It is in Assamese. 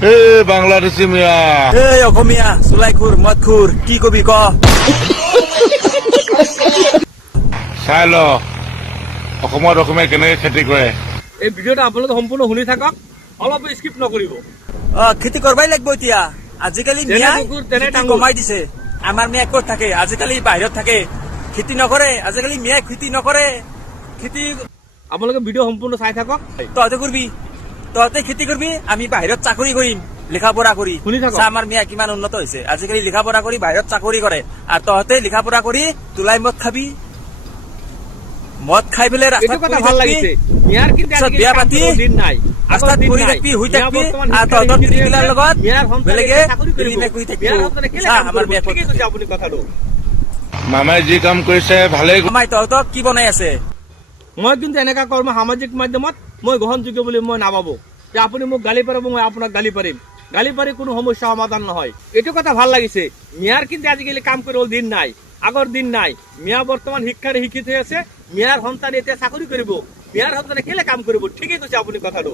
বাংলাদেশী মিয়া অসমীয়া চুলাইখুৰ মদখুৰ কি কবি ক চাই ল অসমত অসমীয়া কেনেকে খেতি কৰে। এই ভিডিঅ'টো আপোনালোকে সম্পূৰ্ণ শুনি থাকক, অলপ স্কিপ নকৰিব। খেতি কৰবাই লাগিব এতিয়া। আজিকালি মিয়া খেতি কমাই দিছে। আমাৰ মিয়া ক'ত থাকে, আজিকালি বাহিৰত থাকে, খেতি নকৰে। আজিকালি মিয়া খেতি নকৰে। খেতি আপোনালোকে ভিডিঅ' সম্পূৰ্ণ চাই থাকক। তহঁতে কৰবি, তহঁতে খেতি কৰবি, আমি বাহিৰত চাকৰি কৰিম লিখা পঢ়া কৰি। শুনি থাকক। আমাৰ মিয়া কিমান উন্নত হৈছে। আজিকালি লিখা পঢ়া কৰি বাহিৰত চাকৰি কৰে, আৰু তহঁতে লিখা পঢ়া কৰি তুলাই মদ খাবি, মদ খাই পেলাই এইটো কথা ভাল লাগিছে। মিয়াৰ কিন্তু আজিকালি বিয়া কাম পাতি কৰিবৰ দিন নাই, ৰাস্তাত আগৰ দিন পৰি নাই। থাকবি, শুই মিয়া থাকবি, বৰ্তমান আৰু শিক্ষাৰ তহঁতৰ শিক্ষিত তিৰিগিলাৰ হৈছে। লগত মিয়াৰ সন্তানে বেলেগে চাকৰি কৰিব। তিৰিমে শুই থাকিব। মিয়াৰ সন্তানে কেলে চা, কাম আমাৰ কৰিব? মিয়া ক'ত ঠিকেই কৈছে থাকে। আপুনি কথাটো। মামাই যি কাম কৰিছে ভালেই। আমাই তহঁতক কি বনাই আছে? মই কিন্তু এনেকা কৰ্ম সামাজিক মাধ্যমত মই গ্ৰহণযোগ্য বুলি মই নাভাবো যে আপুনি মোক গালি পাৰিব, মই আপোনাক গালি পাৰিম। গালি পাৰি কোনো সমস্যা সমাধান নহয়। এইটো কথা ভাল লাগিছে। মিয়াৰ কিন্তু আজিকালি কাম কৰিব দিন নাই, আগৰ দিন নাই। মিয়া বৰ্তমান শিক্ষাৰে শিক্ষিত হৈ আছে। মিয়াৰ সন্তানে এতিয়া চাকৰি কৰিব। মিয়াৰ সন্তানে কেলে কাম কৰিব? ঠিকেই কৈছে আপুনি কথাটো।